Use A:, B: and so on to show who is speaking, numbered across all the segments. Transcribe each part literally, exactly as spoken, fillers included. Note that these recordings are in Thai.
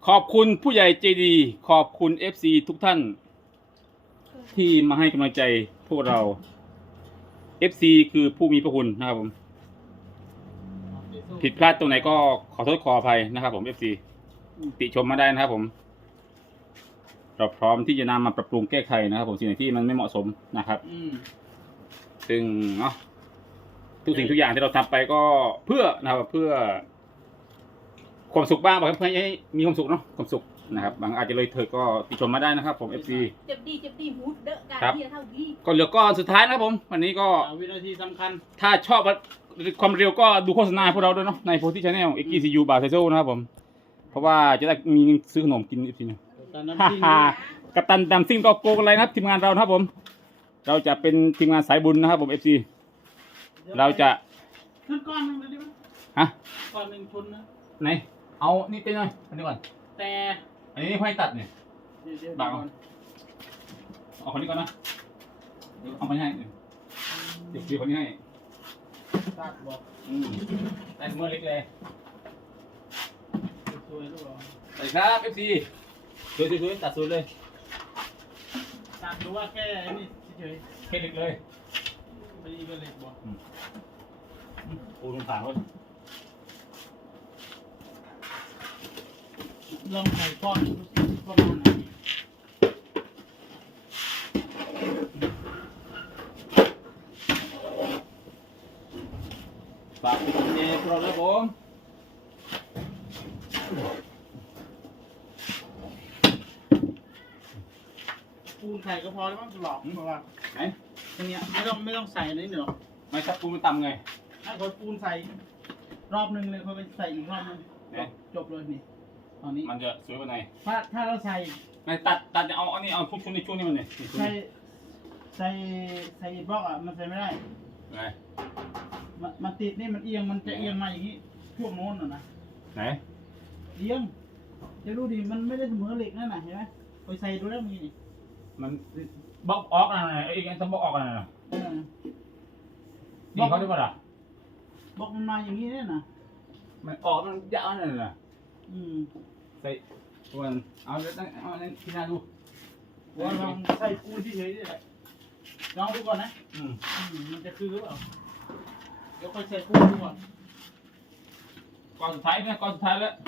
A: ขอบคุณผู้ใหญ่ใจดี ขอบคุณ เอฟ ซี ทุกท่าน ที่มาให้กำลังใจพวกเรา เอฟ ซี คือผู้มีพระคุณนะครับผมผิดพลาดตรงไหนก็ขอโทษขออภัยนะครับผม เอฟ ซี ติชมมาได้นะครับผมเราพร้อมที่จะนำมาปรับปรุงแก้ไขนะครับผมสิ่งไหนที่มันไม่เหมาะสมนะครับซึ่งเนาะทุกสิ่งทุกอย่างที่เราทำไปก็เพื่อนะครับเพื่อความสุขบ้างครับเพื่อให้มีความสุขเนาะความสุขนะครับบางอาจจะเลยเธอก็ติชมมาได้นะครับผม เอฟ ซี
B: เจ็บดีเจ็บดีหูเดอะการเที่ยวเท่าดี
A: ก็เหลือก้อนสุดท้ายนะครับผมวันนี้ก็
C: วินาทีสำคัญ
A: ถ้าชอบความเร็วก็ดูโฆษณาพวกเราด้วยเนาะในโพสต์ชาแนลเอ็กซ์ซียูบาร์ไซโซนะครับผมเพราะว่าจะได้มีซื้อขนมกินอีกทีนึงฮ่าฮ่ากัปตันดำซิ่งก็โกงอะไรนะครับทีมงานเรานะครับผมเราจะเป็นทีมงานสายบุญนะครับผม เอฟ ซี เราจะ
C: ขึ้นก้อนหนึ่งเลยดิมั้ย
A: ฮะ
C: ก้อนหนึ่งทุนนะ
A: ไหนเอานี่ไปหน่อยอันนี้ก่อน
C: แต่
A: อันนี้ค่อยตัดเนี่ยบังเอาคนนี้ก่อนนะเอาคนนี้ให้เดี๋ยวซื้อคนนี้ให้
C: ตัดบอก
A: อืมแต่เมื่อเล็กเลย
C: สวยหรือเปล่า
A: สวัสดีครับ เอฟ ซีสวยสวยตัดสวยเลย
C: ตัดดูว่าแค่นี่เฉย
A: แค่เล็กเลย
C: ไม่ดีก็เล็กบอก
A: โอ้ลงผ่านเลย
C: ลองใส่ก้อนประมาณไหน
A: ฝากติดเจพวกเราด้วยผม
C: ปูนใส่ก็พอแล้วมั้งหลอกเพราะว่า
A: ไหน
C: ตรงเนี้ยไม่ต้องไม่ต้องใส่อันนี้หรอก
A: ไม่ถ้าปูนมันต่ำไง
C: ให้คนปูนใส่รอบนึงเลยเขาไปใส่อีกรอบนึงจบเลยนี่ตอนนี้
A: มันจะสวยกว่าไหน
C: ถ้าถ้าเราใส่
A: ไม่ตัดตัดจะเอาอันนี้เอาทุกชุดในช่วงนี้มันเนี่ย
C: ใส่ใส่ใส่บล็อกอ่ะมันใส่ไม่ได้
A: ไหน
C: มันมันติดนี่มันเอียงมันจะเอียงมาอย่างนี้ช่วงโน้นน่ะนะ
A: ไหน
C: เอียงจะดูดิมันไม่ได้เสมอเหล็กนั่นน่ะเห็นไหมไปใส่ดูแล้วมี
A: มันบล็อกออกอะไรไอ้ยังต้องบล็อกออกอะไรนะนี่เขาได้ป่ะล่ะ
C: บล็อกมันมาอย่างนี้เนี่ยนะ
A: มันออกมันยาวนั่นน่ะ
C: อืม
A: ใส่ตัวเอาเลยตั้งเอาเลยที่น่าดู
C: ว่าลองใส่ปูนที่เฉยนี่แหละลองดูก่อนนะ
A: อืม
C: มันจะคือหรือเปล่าเดี๋ยวค่อยใส่ปูนดูก่อน
A: ก่อนสุดท้ายเนี่ยก่อนสุดท้ายแล้ว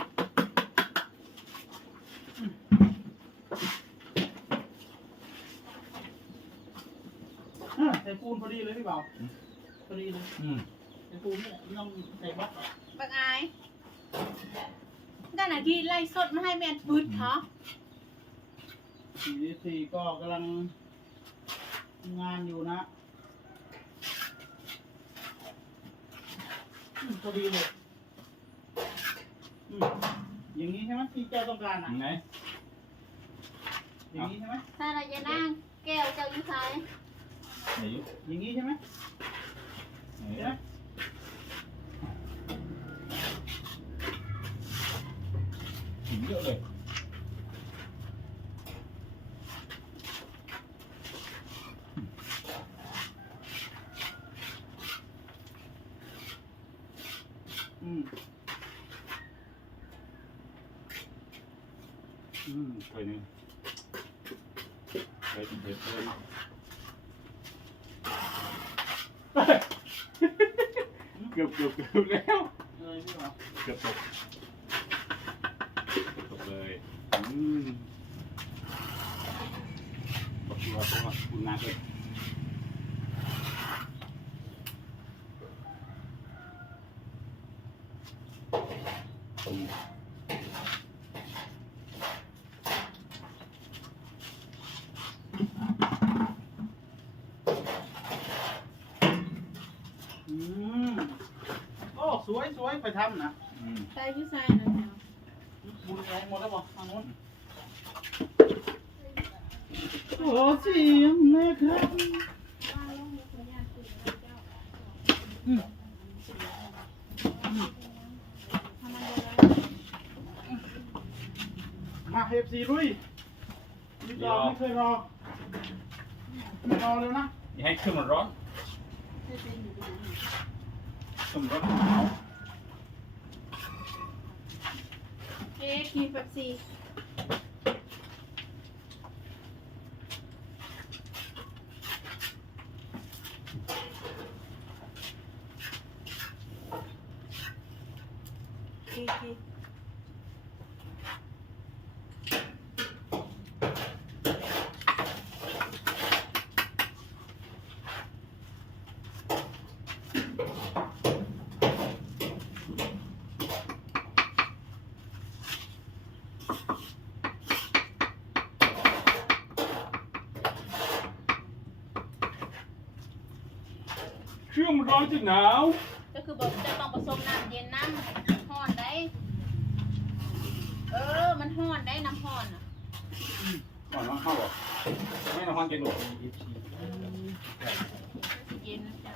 C: ใส่ปูนพอดีเลยพี่เบาพอดีเลยใส่ปูนเนี่ยต้องใส่บล็อก
B: บางอายกันไหนที่ไล่สดมาให้แมนปืดเขา
C: สี่สี่ก็กำลังงานอยู่นะพอดีเลยอย่างนี้ใช่ไหมที่เจ้าต้องการอ่ะ
A: ไหน
C: อย่างนี้ใช่ไหม
B: ถ้าเราจะนั่งแก้วเจ้ายุ่งใส่
C: อย่างนี้ใช่ไหมใช่ไหม
A: หินเยอะเลย
C: อืม
A: อืมเคยนี่เคยเคยเคยเกือบเกือบเกือบแล้ว
C: เลยพี่หรอ
A: เกือบตกตกเลยอืมตกตัวตัวคุณนาเลย
C: สวยสวยไปทำนะ
B: ใส่ยุ่งใส่นะ
C: บุญแรงหมดแล้วบอกทางโน้นโอ้เสียงนะครับมาเอฟซีลุยนี่รอไม่เคยรอไม่รอเลยนะ
A: อย่าให้เครื่องมันร้อนเครื่องมันร้อนหนาว
B: เอ๊ะกินเป๊ปซี่กินกิน
A: เครื่องมันร้อนจนหนาว
B: ก็คือบอกจะต้องผสมน้ำเย็นน้ำห้อนได้ เออ มันห้อนได้น้ำห้อนอ่ะ
A: ก่อนว่าเข้าหรอไม่น้ำมันเย็นหรอก
B: เย็นนะจ๊ะ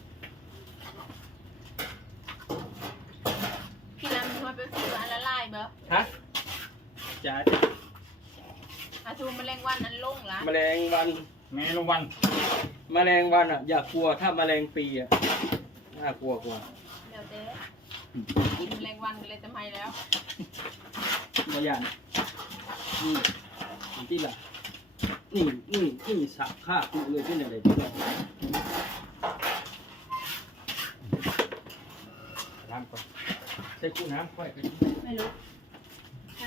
B: พี่น้ำมันเป็นสีอันละลายเบ้อ
C: ฮะจ้า
B: อาชูแมลงวันนั้นลงละ
C: แมลงวัน
A: แม่ลงวัน
C: แมลงวันอ่ะอย่ากลัวถ้าแมลงปีอ่ะน่ากลัวกว่า
B: เดี๋ยวเด้กินแมลงวันกันเลยจะไม่แล้ว
C: บางอย่างนี่ที่ละนี่นี่นี่สับข้ากูเลยที่ไหนเลยที่ละน้ำก่อนใส่กูน้ำค่อยกัน
B: ไม่รู้ใช่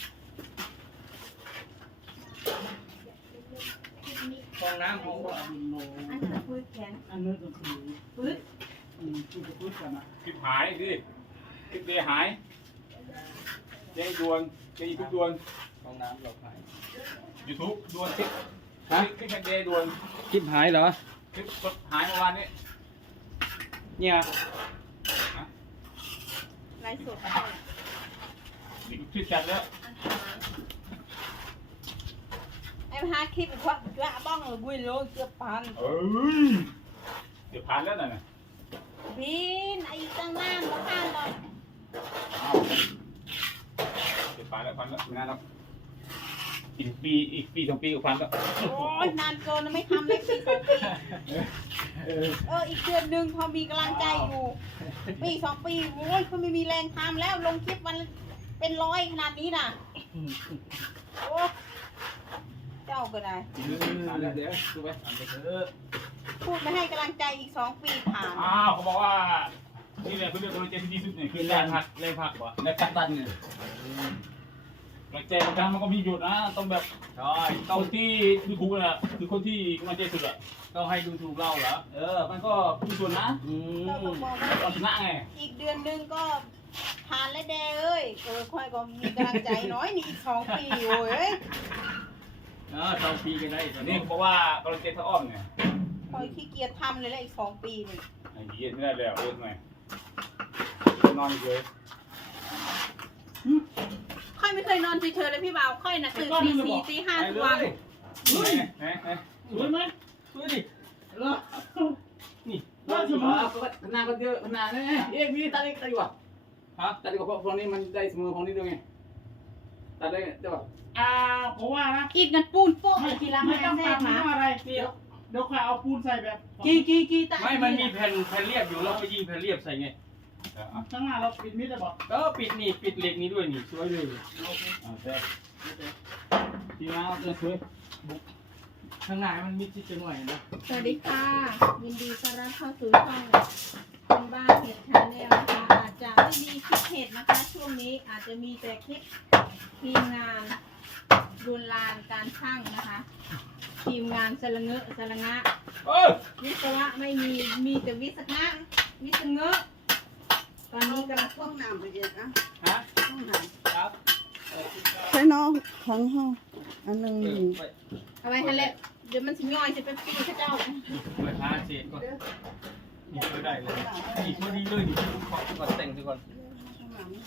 C: ฟองน้ำของว่า
B: อันนี้พื้นแข็ง
C: อันนู้นก็คือ
B: พื้น
C: อืมคือจะพูดกันนะ
A: คลิปหายดิคลิปเดย์หายเจ๊ดวนเจ๊ยูทูบดวน
C: ฟองน้ำเราขาย
A: ยูทูบดวนคลิป
C: ฮะ
A: คลิปเดย์ดวน
C: คลิปหายเหรอ
A: คลิปสดหายเมื่อวานนี้
C: เนี่ย
B: ลายสด
A: นี่คลิปจัดแล้ว
B: ไอ้พาคลิปว่าว่าบ้องเลยบุยโลเกือบพัน
A: เอ้ยเดี๋ยวผ่านแล้วน่ะ
B: บินไอ้ตั้งนานมาผ่านหรอก
A: อ้าวเดี๋ยวผ่านแล้วผ่านแล้วนะครับอีกปีอีกปีสองปีก็ผ่านแล้ว
B: โอ้ยนานเกินไม่ทำเลยปีสองปี
A: เออ
B: เอออีกเดือนหนึ่งพอมีกำลังใจอยู่ปีสองปีโอ้ยเขาไม่มีแรงทำแล้วลงคลิปวันเป็นร้อยขนาดนี้น่ะโอ้เจ้าก็ได้
A: ผ่านแล้วเดี๋ยวดูไปผ่านไปเถอะ
B: พูดไม่ให้กำลังใจอีกสองปีผ่าน
A: อ้าวเขาบอกว่านี่แหละคือเรื่องกำลังใจที่ดีสุดเนี่ยคื
C: คือ อ
A: แร
C: แรง ง
A: หั
C: ผั
A: ก
C: กแรงผักวะ
A: และกัดตันเนี่ยกำลังใจบางครั้งมันก็มีหยุดนะต้องแบบ
C: ใช่
A: ค
C: ต้อง
A: นที่ดูถูกน่ะคือคนที่กำลังใจสุดอะ
C: ต้องให้ดูถูกเราเหรอ
A: เออมันก็มีส่วนนะ
C: อื
B: เราก็
C: ม
B: บอกว่า
A: ตอนชนะไง
B: อีกเดือนหนึ่งก็ผ่านแล้วแดเอ้ยเออค่อยก็มีกำลังใจน้อยนี่อีกสองปีโอ้ย
C: เออสองปีกันได้ต
A: อั
C: อน น
A: นี้
C: นี้
A: บอกว่ากำลังใจถ้าอ้อมเนี่ย
B: ค่อยขี้เกียจทำเลยแล้วอีกสองปีนี่
A: ไอ้เหี้ยไม่ได้แล้วเอ้ยทำไมนอนเฉย
B: ค่อยไม่เคยนอนเฉยๆเลยพี่บ่าวค่อยน่ะตื่นตีสี่ตีห้าทุกวัน
A: เฮ้ยไหนไหน
C: สวยไหมสวยดิเหรอนี่
A: เฮ้ยสมองขนาดก็เยอะขนาดนี้เอ๊ะมีตัดอีกตัดดีกว่า
C: ฮะ
A: ตัดดีกว่าเพราะพวกนี้มันได้เสมอพวกนี้ด้วยไงตัดได้ได้ป่ะ
C: อ่าผมว่านะ
B: กินกันปูนโป๊ะ
C: ไม่
B: กีฬา
C: ไม่
B: แม่
C: ต้อง
B: แทร
C: ตั
B: ก
C: ด
B: หมา
C: ไม่ว่าอะไรเดี๋ยวเดี๋ยวค่อยเอาปูนใส่แบบ
B: กีกีกีตา
C: ไม่มันมีแผ่นแผ่นเรียบอยู่เราไปยิงแผ่นเรียบใส่ไง
B: ข้างหน้าเราปิดมิดเลยบอก
C: เออปิดนี่ปิดเหล็กนี้ด้วยนี่สวยเลย
A: โอเคทีมาเอาตัวสวย
C: ข้างหน้ามันมิดชิดจังหน่อยนะ
B: สวัสดีค่ะยินดีต้อนรับเข้าสู่ช่องเป็นบ้านเห็ดชาแนลนะคะอาจจะไม่มีคลิปเห็ดนะคะ ช่วงนี้อาจจะมีแต่คลิปทีมงานรุนลานการช่างนะคะ ทีมงานสละเงอะสละงะ
A: เออ
B: วิศวะไม่มีมีแต่วิศงะวิศเงอะตอนนี้กำลัง
D: ห้องน้ำไปเย็นนะ
C: ฮะ
D: ห้องน้
C: ครับ
D: ำใช่น้องของห้องอันหนึ่ง
C: เอ
D: อยู่
C: อไป
B: เอาไว้ทันเลยเดี๋ยวมันสิย่อยจะเป็นปีข้าเจ้า
C: ไปพาเศษก่อนนี่ช่วยได้เลยนี่ช่วยดีเลยนี่ขอก่อนแต่งซะก่อน
D: ห้องน้ำ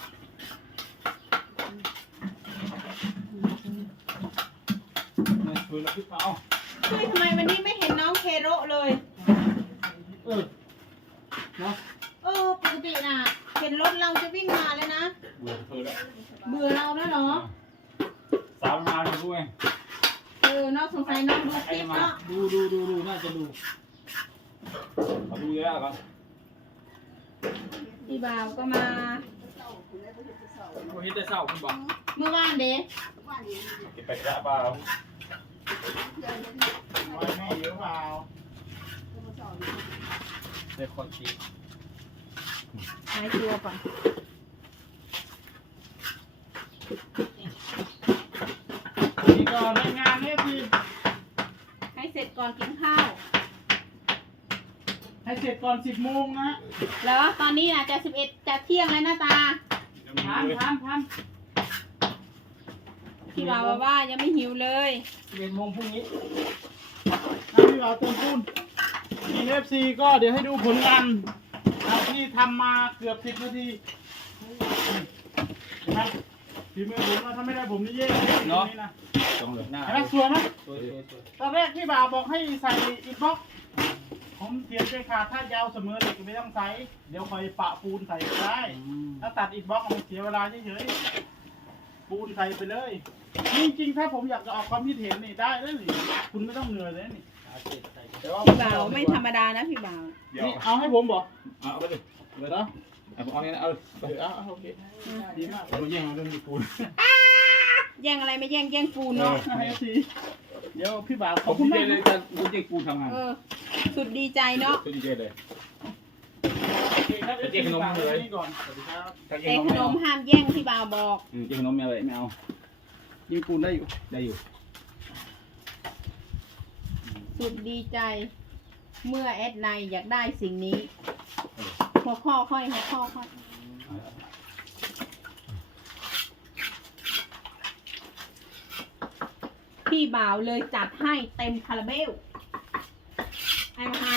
A: มาช่วยแล้วพี่เปล่า
B: เฮ้ยทำไมวันนี้ไม่เห็นน้องเคโรเลย
C: เออเนาะ
B: เออปกติน่ะเห็นรถเราจะวิ่งมาเลยนะ
A: เบื่อเธอแล้ว
B: เบื่อเราแล้วเหรอ
A: สาวมาเลยด้วย
B: เออน้องสงสัยน้องดูคลิปเนาะ
C: ดูดูดูดูน่าจะดู
A: เขาดูเยอะกัน
B: พี่บ่าวก็มา
D: เศร้าคุณได้ไปเห็นเศร้า
C: โอ้เฮ็ดแต่เช้าคุณบอก
B: เมื่อวานเด้
A: เก็บไปกระเปล่า
C: แม่เยอะเปล่าเด็กคนชี
B: หายตัวก่อน
C: นี่ก็ในงานเนี่ยพี่
B: ให้เสร็จก่อนกินข้าว
C: ให้เสร็จก่อนสิบโมงนะ
B: แล้วตอนนี้อาจจะสิบเอ็ดจะเที่ยงแล้วนะตา
C: ทานทานทาน
B: พี่บ่าวบอกว่ายังไม่หิวเลย
C: สิบเอ็ดโมงพรุ่งนี้พี่บ่าวเติมปูนมีเอฟซีก็เดี๋ยวให้ดูผลงานครับที่ทำมาเกือบสิบนาทีนะฝีมือผมนะถ้าไม่ได้ผมนี่เย่เนาะนะ
A: ตรงเลยหน้า
C: เห็นไหมสวยไหม
A: สวยสวยสวย
C: ตอนแรกพี่บ่าวบอกให้ใส่อิฐบล็อกผมเถียงไปขาดถ้ายาวเสมอเหล็กไม่ต้องใส่เดี๋ยวคอยปะปูนใส่ก็ได้ถ้าตัดอิฐบล็อกมันเสียเวลาเฉยๆปูนใส่ไปเลยจริงๆถ้าผมอยากจะออกความคิดเห็นนี่ได้เลยนี่คุณไม่ต้องเหนื่อยเลยนี่แต่ว่า
B: พี่บ่าวไม่ธรรมดานะพี่บ่าว
A: เดี๋ยว
C: นี่เอาให้ผมบอก
A: เอาไปเลย
C: เลยเนาะ
A: เอาเอาเนี่ยเอา
C: เออเอาโอเคดีมาก
A: เราแย่งเราเรื่องมีปูน
B: แย่งอะไรไม่แย่งแย่งปูนเนาะ
C: ให้สิเดี๋ยวพี่บ่าวข
A: ผ
C: อบ
A: ม
C: คุณ
A: ดี
C: มาก
A: เลยจะกูแย่งปูนทำงาน
B: เออ สุดดีใจเนาะ
A: สุดดีใจเลย
C: โอเคครับเดี๋ยวขนมเลยนี่ก่อนสวัสดีครับ
A: ถ้าแย่
B: แต่
A: ง
B: ข
A: ไม่
B: น
A: เอา
B: มห้ามแย่งพี่บ่าวบอก
A: อืมแย่งขนมไม่เอาเลยไม่เอา
C: ยิงปูนได้อยู่
A: ได้อยู่
B: สุดดีใจ เมื่อแอดไนอยากได้สิ่งนี้ หัวข้อค่อยหัวข้อค่อยพี่บ่าวเลยจัดให้เต็มคาราเบลไอ้มาฮะ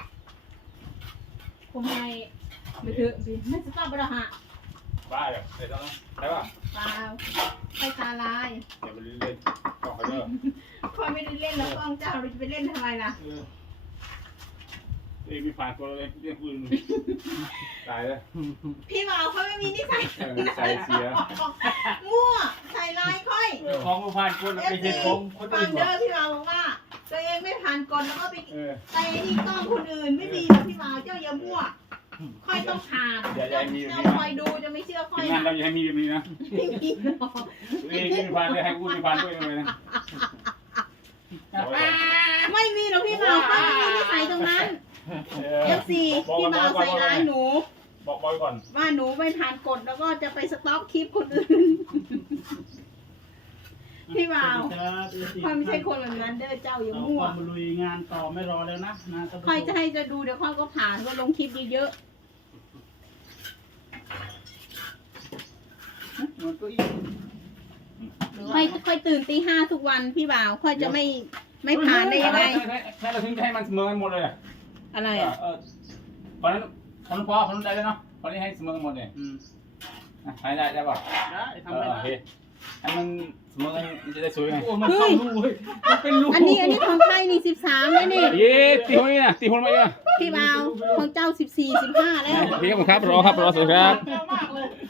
B: ผมให้ไม่ถือไม่สต๊อปไปหรอกฮะ
A: บ้าเลยได้ต้องได้ป่ะ
B: เปล่าไปตาลาย
A: เดี๋ยวไปเล่นต่อเขาเด้อ
B: คอยไม่ได้เล่นแล้วกล้องเจ้าเราจะไปเล่นทำไมล่ะ
A: เออเอ้ยมีฝ่ายคนเลยเรียกคุณตายเลย
B: พี่บ่าวเขาไม่มีนิสัย
A: เออใส่เสีย
B: มั่วใส่ลายค่อย
C: ของผู้พันคน
B: เอ
C: ไป
B: ฟ
C: เห็
B: ซี
C: นของคน
B: ฟั
C: อื่
B: ง
C: น
B: เด้อพี่บ่าวบอกว่า ตัวเองไม่ผ่านกฎแล้วก็ไป
A: เออ
B: ไปนี่กล้องคนอื่นไม่มีหรอกพี่บ่าวเจ้าอย่ามั่วค่อยต้องผ่านเจ้าคอยดูจะไม่เชื่อค่อ
A: ที
B: ย
A: มงาน
B: นะ
A: เราอย่าให้มีแบบนี้นะ
B: ไม่มีหรอก
A: ตัวเองมีผ่านเลยให้กูมีผ่านด้วยเลยนะ
B: ไม่มีหรอกพี่บ่าวเขาไม่มีนิสัยตรงนั้นเอฟซีพี่บ่าวใส่ร้ายหนู
A: บอกบอยก่อน
B: ว่าหนูไม่ผ่านกฎแล้วก็จะไปสต็อกคลิปคนอื่น พี่บ่าวค่อยไม่ใช่คนแบบนั้นเด้อเจ้าอย่า
C: เอา
B: มั่ว
C: ความลุยงานต่อไม่รอแล้วนะนะ
B: ค่อยจะให้จะดูเดี๋ยวค่อยก็ผ่านก็ลงคลิปเยอะ
C: มันก็อีก
B: ๆค่อยค่อยตื่นตีห้าทุกวันพี่บ่าวค่อยจะไม่ไม่ผ่านได้ยังไง
A: ถ้าเราถึงให้มันเสมอกันหมดเลย
B: อะไร
A: เออ
B: อ่ะ
A: เออตอนนั้นคนพอคนได้แล้วเนาะตอนนี้ให้เสมอกันหมดเลย
C: อืม
A: ให้ได้ได้ป่ะ
C: ได้
A: เอ
C: ทำไม่
A: อ
C: ได้
A: โอเคให้มันเสมอกันจะได้สวยไง
C: โอ้มันเข้ารูเว้ยมันเป็นรู
B: อันนี้อันนี้ของใครนี่สิบสามแล้วนี่
A: เย้ตีหัวนี่นะตีหัวมาเยอะ
B: พี่บ่าวของเจ้าสิบสี่สิบห้าแล้ว
A: โอเคครับรอครับรอสวัสดีครับ
C: มากเลย